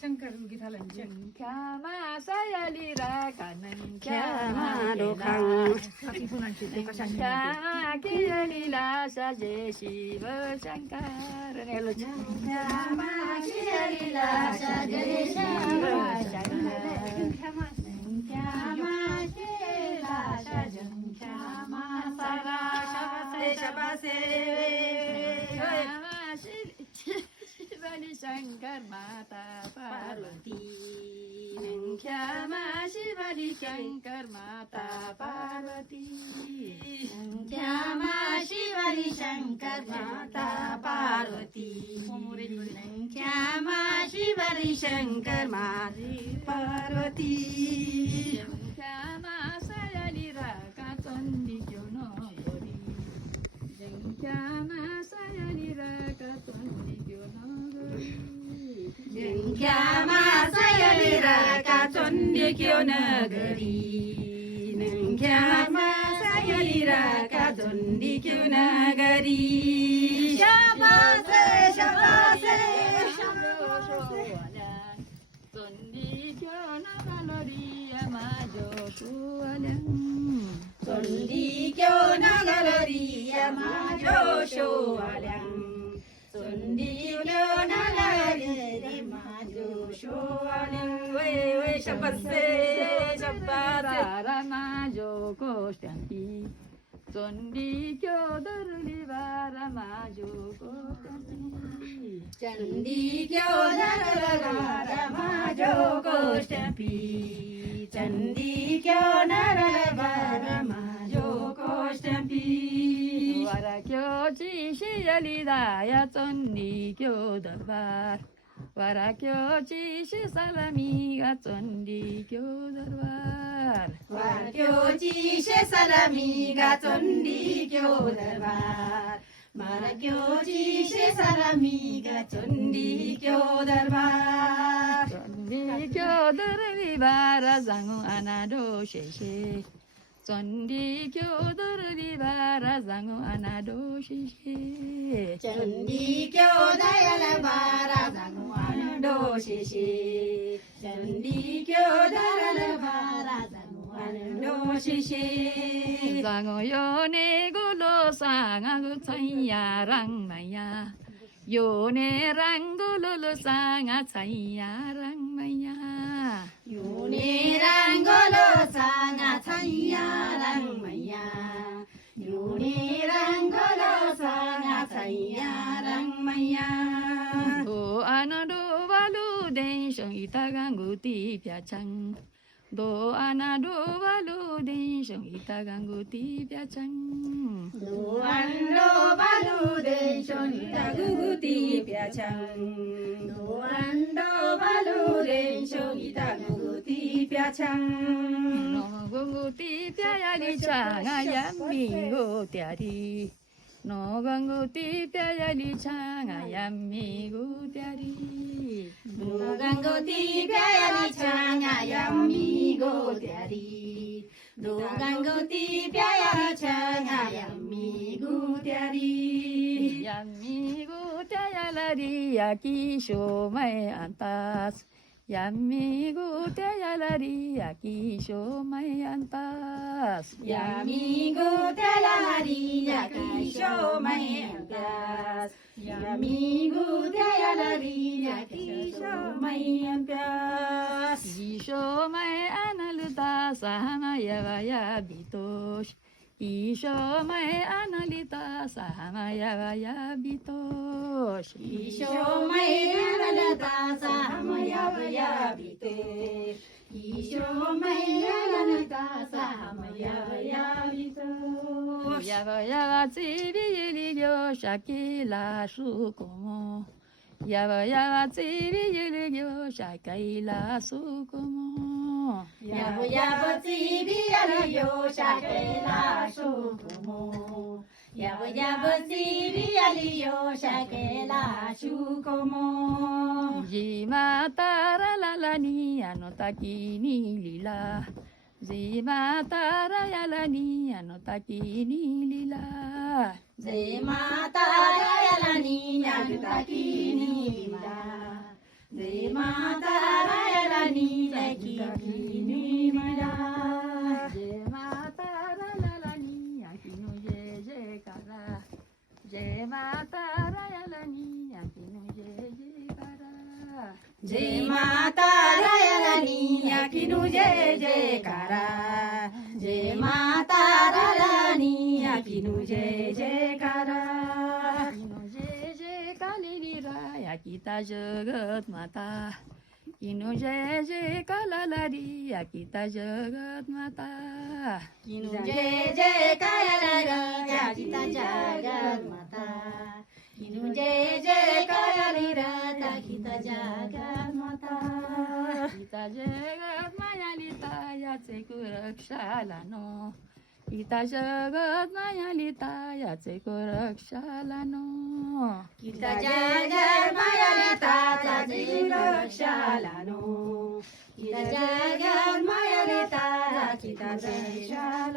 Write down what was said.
शंकर गीत आलं ख्यामा सायली राखानन् ख्यामा दोखाङ ख्यामा किरणीला सजे शिव शङ्कर ख्यामा किरणीला सजे शिव शङ्कर ख्यामा किरणीला सजे ख्यामा शबासे शिवली शङ्कर माता पार्वती ख्यामा शिवली शङ्कर माता पार्वती ख्यामा शिवली शङ्कर माता पार्वती ख्यामा शिवली शङ्कर माता पार्वती ख्यामा सायली राका चण्डी क्यों नगरी ख्यामा सायली राका चण्डी क्यों ख्यामा सायली राका चण्डी क्यों नगरी ख्यामा सायली राका चण्डी क्यों नगरी शबासे शबासे चण्डी क्यों नगरी माझो कुवाल्याङ चण्डी क्यों नगरी माझो शोवाल्याङ चण्डी क्यों नगरी माझो शोवाल्याङ वे वे शबासे शबासे माझो कोष्ट्याङ्की चण्डी क्यों दरुली बारा माझो कोष्ट्याङ्की चण्डी क्यों नगरी माझो कोष्ट्यापी चण्डी क्यों नगरी माझो कोष्ट्यापी वारा क्यों चिसियली दाया चण्डी क्यों दरबार वारा क्यों चिसी सलामीगा चण्डी क्यों दरबार वारा क्यों चिसे सलामीगा चण्डी क्यों दरबार मारा क्यों चिसे सलामीगा चण्डी क्यों दरबार चण्डी क्यों दरली बारा जाङु आनाडो शेषे चण्डी क्यों दरली बारा जाङु आनाडो शेषे चण्डी क्यों दयाल बारा जाङु आनाडो शेषे चण्डी क्यों दयाल बारा जाङु आनाडो शेषे जाङु यो ने गुलो साङागु छैया राङमाया यो ने राङ्गुलो साङा छैया राङमाया योने राङ्गोलो साङा छैया राङमाया योने राङ्गोलो साङा छैया राङमाया दो आनाडो बालु देशङ इतागाङ्गु ती प्याचाङ दो आनाडो बालु देशङ इतागाङ्गु ती प्याचाङ दोआन्डो बालु देशोङ इतागुगुती प्याचाङ दोआन्डो बालु देशोङ इतागुगुती प्याचाङ नगङ्गुती प्यायाली चाङा याम्मीगो त्यारी नगङ्गुती प्यायाली चाङा याम्मीगो त्यारी दोगाङ्गुती प्यायाली चाङा याम्मीगो त्यारी दोगाङ्गुती प्यायाली चाङा याम्मीगो त्यारी याम्मीगो त्यायालारी याकिशोमै antas याम्मीगो त्यायालारी याकिशोमै antas याम्मीगो त्यायालारी याकिशोमै antas याम्मीगो त्यायालारी याकिशोमै antas Ishomai analita sahamayavaya bitosh Ishomai analita sahamayavaya bitosh Ishomai analita sahamayavaya bitosh Ishomai analita sahamayavaya bitosh Yavaya tsiviyiligyo shakila sukomo Yavaya tsiviyiligyo shakila sukomo Yabo yabo tsiviyiligyo shakila sukomo Yabo yabo tsiviyiligyo shakila sukomo Jima taralala ni anotaki ni lila जय माता रायालानी अनुताकिनी लीला जय माता रायालानी अनुताकिनी लीला जय माता रायालानी अनुताकिनी लीला जय माता रायालानी आकिनु जय जयकारा जय माता रायालानी आकिनु जय जयकारा जय माता रायालानी आखिनु जय जयकारा जय माता रायालानी आखिनु जय जयकारा किनु जय जय कालेली राया किता जगत माता किनु जय जय कालालारी किता जगत माता किनु जय जय कायाला गीता जगत माता किनु जय जय कायाला गीता जगत माता गीता जगत मायालिता याचे कुरक्षाला नो गीता जगत मायालिता याचे कुरक्षाला नो गीता जगत मायालिता जाचे रक्षालानो गीता जगत मायालिता गीता जगत